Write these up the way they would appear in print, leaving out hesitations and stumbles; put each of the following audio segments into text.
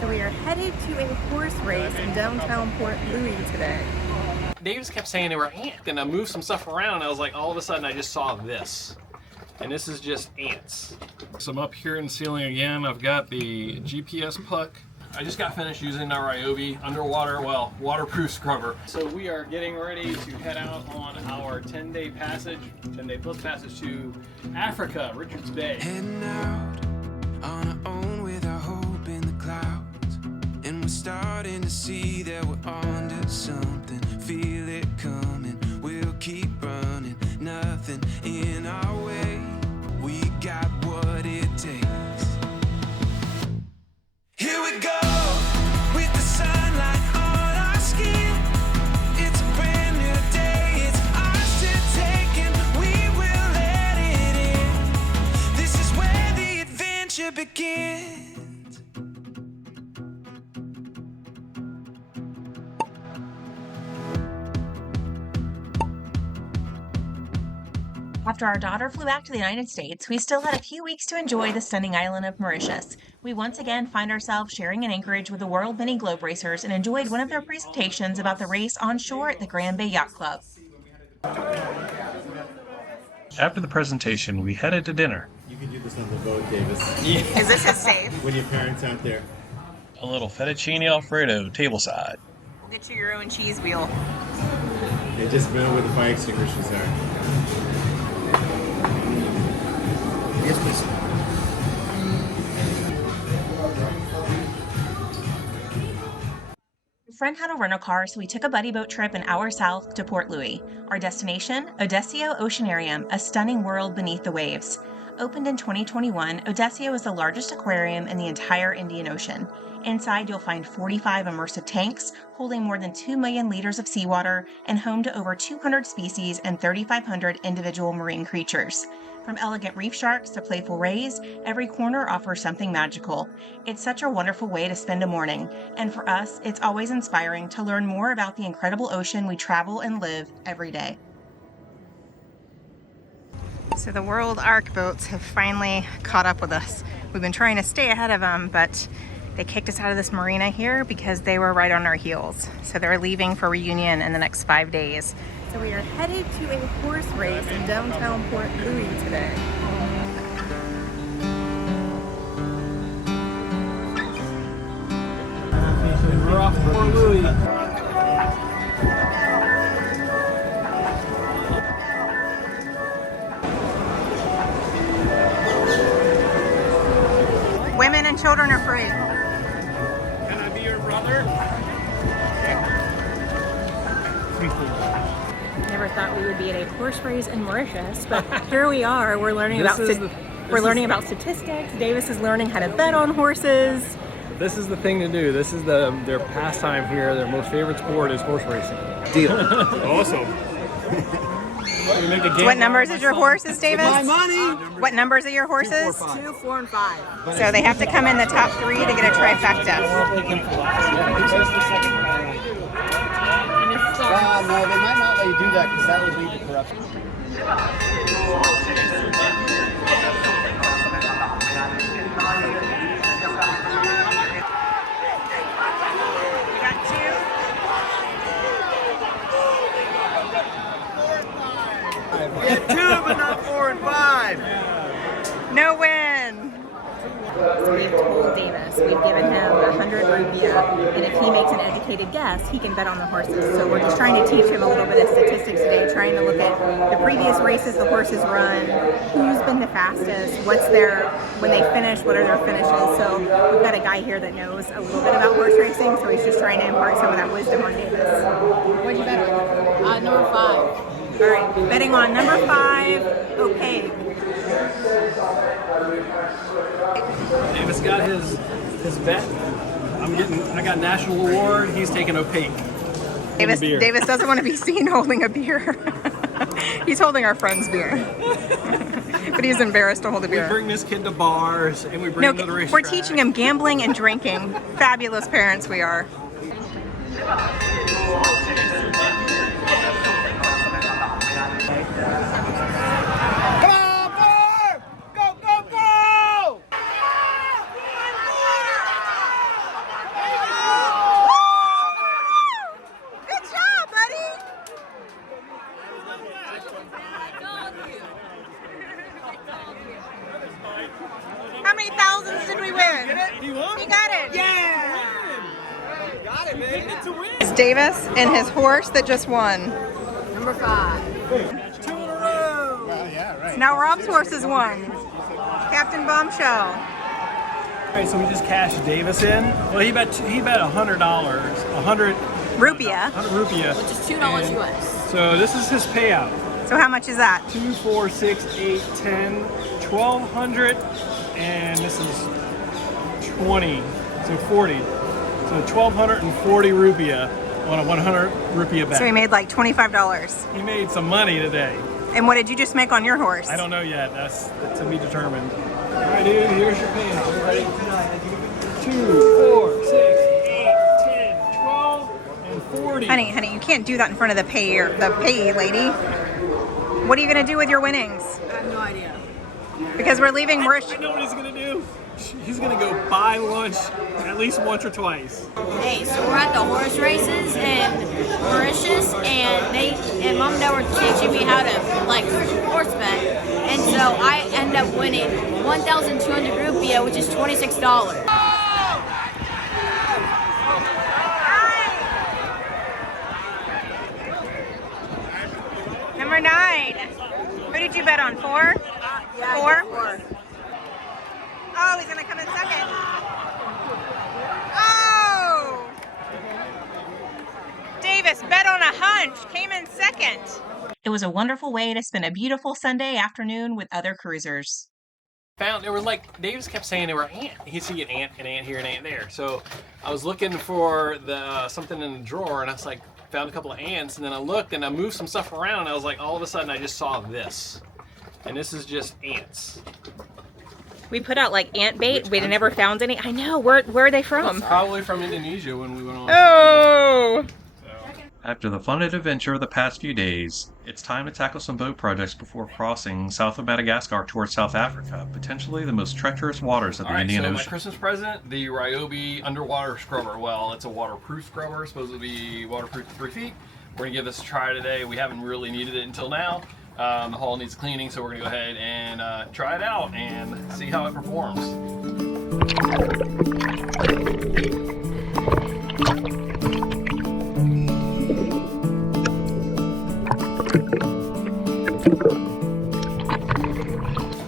So we are headed to a horse race in downtown Port Louis today. Davis kept saying they were gonna move some stuff around. I was like, all of a sudden I just saw this. And this is just ants. So I'm up here in the ceiling again. I've got the GPS puck. I just got finished using our Ryobi underwater, well, waterproof scrubber. So we are getting ready to head out on our 10-day passage, 10-day plus passage to Africa, Richards Bay. Heading out on our own with our hope in the clouds, and we're starting to see that we're onto something. Feel it coming, we'll keep running, nothing in our way. We got what it takes. Here we go with the sunlight on our skin. It's a brand new day, it's ours to take, and we will let it in. This is where the adventure begins. After our daughter flew back to the United States, we still had a few weeks to enjoy the stunning island of Mauritius. We once again find ourselves sharing an anchorage with the World Mini Globe Racers and enjoyed one of their presentations about the race on shore at the Grand Bay Yacht Club. After the presentation, we headed to dinner. You can do this on the boat, Davis. Is this as safe? When your parents aren't there. A little fettuccine alfredo tableside. We'll get you your own cheese wheel. They just know where the fire extinguishers are. Yes, please. A friend had a rental car, so we took a buddy boat trip an hour south to Port Louis. Our destination, Odyseeo Oceanarium, a stunning world beneath the waves. Opened in 2021, Odyseeo is the largest aquarium in the entire Indian Ocean. Inside, you'll find 45 immersive tanks holding more than 2 million liters of seawater and home to over 200 species and 3,500 individual marine creatures. From elegant reef sharks to playful rays, every corner offers something magical. It's such a wonderful way to spend a morning, and for us, it's always inspiring to learn more about the incredible ocean we travel and live every day. So the World Ark boats have finally caught up with us. We've been trying to stay ahead of them, but they kicked us out of this marina here because they were right on our heels. So they're leaving for reunion in the next 5 days. So we are headed to a horse race in downtown Port Louis today. We're off to Port Louis. Women and children are free. Can I be your brother? Never thought we would be at a horse race in Mauritius, but here we are. We're learning about statistics. Davis is learning how to bet on horses. This is the thing to do. This is their pastime here. Their most favorite sport is horse racing. Deal. Awesome. What numbers is your horses, Davis? My money. What numbers are your horses? 2, 4, and 5. So they have to come in the top 3 to get a trifecta. No, they might not let you do that because that would lead to corruption. We got 2. We had 2, but not 4 and 5. No win. So we've told Davis, we've given him 100 rupiah, and if he makes an educated guess, he can bet on the horses. So we're just trying to teach him a little bit of statistics today, trying to look at the previous races the horses run, who's been the fastest, what's their, when they finish, what are their finishes. So we've got a guy here that knows a little bit about horse racing, so he's just trying to impart some of that wisdom on Davis. What'd you bet on? Number 5. All right, betting on number 5, okay. Davis got his bet. I got national award. He's taking opaque. Davis doesn't want to be seen holding a beer. He's holding our friend's beer. But he's embarrassed to hold a beer. We bring this kid to bars and we bring him to the racetrack. We're teaching him gambling and drinking. Fabulous parents we are. Davis and his horse that just won. Number 5. 2 in a row. Yeah, right. Now Rob's horse has won. Captain Bombshell. All right, so we just cashed Davis in. Well, he bet $100, 100 Rupiah. 100 rupiah. Which is $2 US. So this is his payout. So how much is that? 2, 4, 6, 8, 10, 1,200, and this is 20, so 40. So 1,240 rupiah on a 100 rupiah bet. So he made like $25. He made some money today. And what did you just make on your horse? I don't know yet. That's to be determined. All right, dude. Here's your payout. Ready? 2, 4, 6, 8, 10, 12, and 40. Honey, you can't do that in front of the pay lady. What are you gonna do with your winnings? I have no idea. Because we're leaving Mauritius. I know what he's gonna do. He's gonna go buy lunch at least once or twice. Hey, so we're at the horse races in Mauritius, and Mom and Dad were teaching me how to like horse bet, and so I end up winning 1,200 rupiah, which is $26. Number 9. Who did you bet on? 4? Yeah, 4? Oh, he's gonna come in second. Oh! Davis bet on a hunch, came in second. It was a wonderful way to spend a beautiful Sunday afternoon with other cruisers. There were like, Davis kept saying there were ant. He'd see an ant here, an ant there. So I was looking for the something in the drawer, and I was like, found a couple of ants, and then I looked and I moved some stuff around, and I was like, all of a sudden I just saw this. And this is just ants. We put out like ant bait. We never found any. I know. Where are they from? Probably from Indonesia when we went on. Oh! After the fun adventure of the past few days, it's time to tackle some boat projects before crossing south of Madagascar towards South Africa, potentially the most treacherous waters of the Indian so Ocean. my Christmas present, the Ryobi underwater scrubber. Well, it's a waterproof scrubber, supposed to be waterproof to 3 feet. We're gonna give this a try today. We haven't really needed it until now. The hull needs cleaning, so we're gonna go ahead and try it out and see how it performs.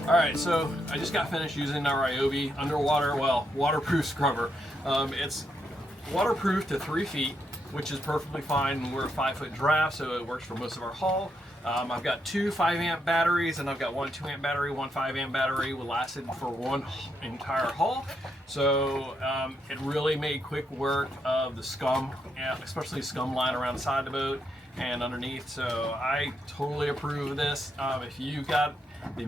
Alright, so I just got finished using our Ryobi underwater, waterproof scrubber. It's waterproof to 3 feet, which is perfectly fine. We're a 5-foot draft, so it works for most of our hull. I've got 2 5-amp batteries, and I've got 1 2-amp battery. 1 5-amp battery will last it for one entire hull. So it really made quick work of the scum, especially scum lying around the side of the boat and underneath. So I totally approve of this. If you got the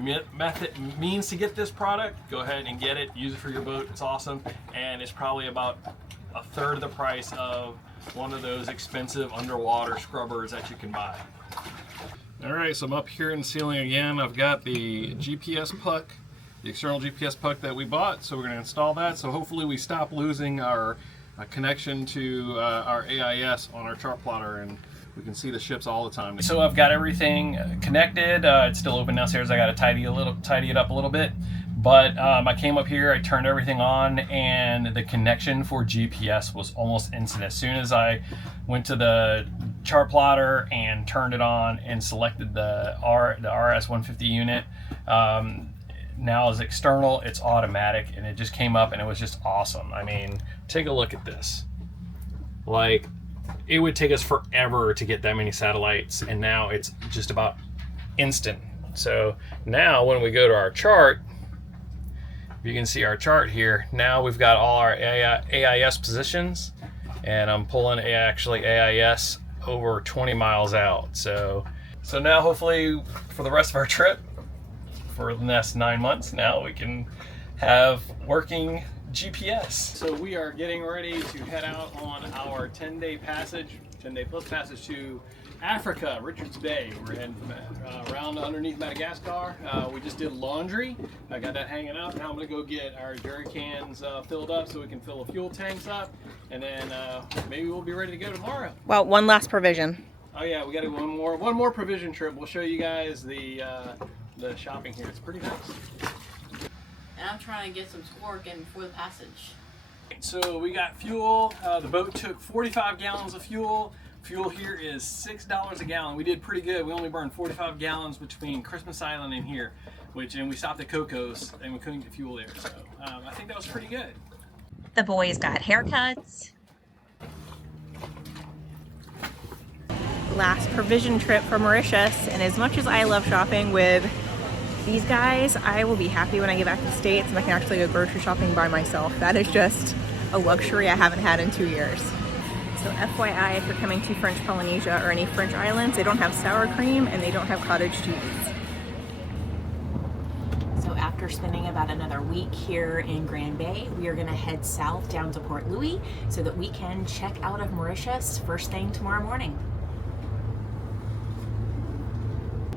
means to get this product, go ahead and get it. Use it for your boat. It's awesome, and it's probably about a third of the price of one of those expensive underwater scrubbers that you can buy. Alright, so I'm up here in the ceiling again. I've got the GPS puck, the external GPS puck that we bought, so we're going to install that. So hopefully we stop losing our connection to our AIS on our chart plotter, and we can see the ships all the time. So I've got everything connected. It's still open downstairs. I got to tidy it up a little bit. But I came up here, I turned everything on, and the connection for GPS was almost instant. As soon as I went to the chart plotter and turned it on and selected the RS-150 unit, now as external, it's automatic, and it just came up and it was just awesome. I mean, take a look at this. Like, it would take us forever to get that many satellites, and now it's just about instant. So now when we go to our chart, you can see our chart here. Now we've got all our AIS positions, and I'm pulling actually AIS over 20 miles out. So now hopefully for the rest of our trip, for the next 9 months now, we can have working GPS. So we are getting ready to head out on our 10-day plus passage to Africa, Richards Bay. We're heading around underneath Madagascar. We just did laundry. I got that hanging up. Now I'm gonna go get our jerry cans filled up so we can fill the fuel tanks up, and then maybe we'll be ready to go tomorrow. Well, one last provision. Oh yeah, we got to do one more provision trip. We'll show you guys the shopping here. It's pretty nice. And I'm trying to get some score in before the passage. So we got fuel. The boat took 45 gallons of fuel. Fuel here is $6 a gallon. We did pretty good. We only burned 45 gallons between Christmas Island and here, and we stopped at Coco's and we couldn't get fuel there. So I think that was pretty good. The boys got haircuts. Last provision trip for Mauritius, and as much as I love shopping with these guys, I will be happy when I get back to the States and I can actually go grocery shopping by myself. That is just a luxury I haven't had in 2 years. So FYI, if you're coming to French Polynesia or any French islands, they don't have sour cream and they don't have cottage cheese. So after spending about another week here in Grand Bay, we are going to head south down to Port Louis so that we can check out of Mauritius first thing tomorrow morning.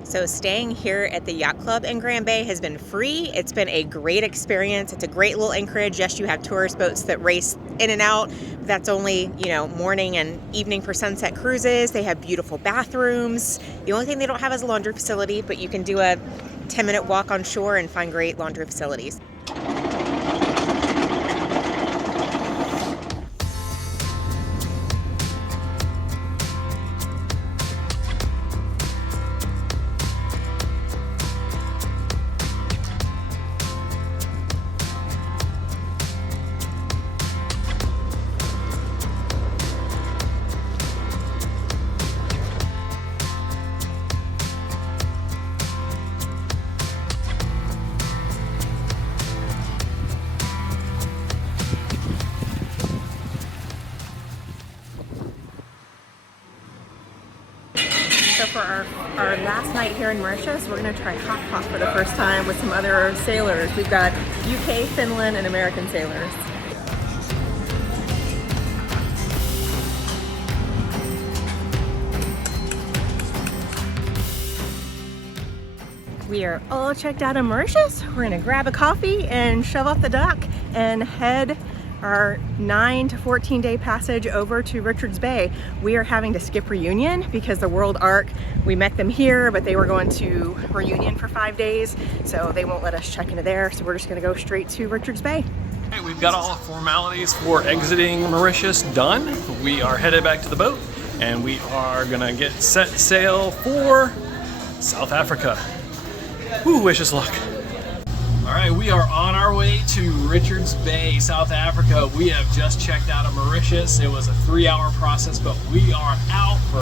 So staying here at the Yacht Club in Grand Bay has been free. It's been a great experience. It's a great little anchorage. Yes, you have tourist boats that race in and out. But that's only, morning and evening for sunset cruises. They have beautiful bathrooms. The only thing they don't have is a laundry facility, but you can do a 10-minute walk on shore and find great laundry facilities. So for our last night here in Mauritius, we're going to try hot pot for the first time with some other sailors. We've got UK, Finland, and American sailors. We are all checked out of Mauritius. We're going to grab a coffee and shove off the dock and head our 9 to 14 day passage over to Richards Bay. We are having to skip Reunion because the World Ark, we met them here, but they were going to Reunion for 5 days, so they won't let us check into there. So we're just gonna go straight to Richards Bay. Okay, we've got all the formalities for exiting Mauritius done. We are headed back to the boat and we are gonna get set sail for South Africa. Woo, wish us luck. All right, we are on our way to Richards Bay, South Africa. We have just checked out of Mauritius. It was a 3-hour process, but we are out for